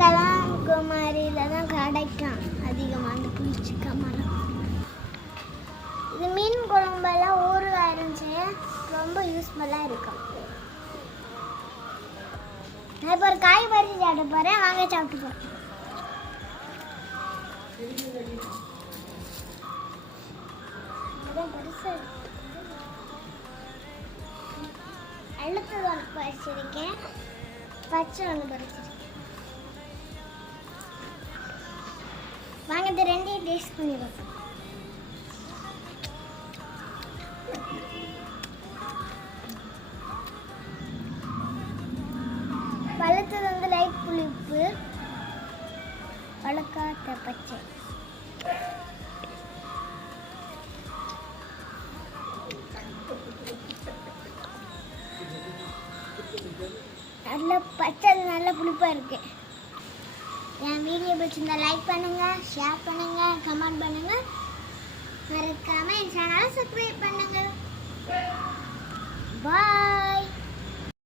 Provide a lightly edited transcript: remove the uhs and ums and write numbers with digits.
கலாங்குமாரியில் தான் கிடைக்கும் அதிகமாக அந்த புளிச்சிக்க மரம். இது மீன் குழம்பெல்லாம் ஊறுகாய் இருந்துச்சு, ரொம்ப யூஸ்ஃபுல்லாக இருக்கும். நான் இப்போ ஒரு காய் பறிச்சு சாப்பிட போகிறேன், வாங்க சாப்பிட்டு போகிறேன். அடுத்தது ஒன்று பறிச்சிருக்கேன், பச்சை ஒன்று பறிச்சிருக்கேன். வாங்க இந்த ரெண்டையும் டேஸ்ட் பண்ணி பார்ப்போம். பழுத்தது வந்து லைட் புளிப்பு, பழுக்காத பச்சை. நல்ல பச்சை, நல்ல புளிப்பாக இருக்கு. என் வீடியோ பிடிச்சிருந்தா லைக் பண்ணுங்க, ஷேர் பண்ணுங்க, கமெண்ட் பண்ணுங்க, மறக்காம என் சேனலை சப்ஸ்கிரைப் பண்ணுங்க. பாய்.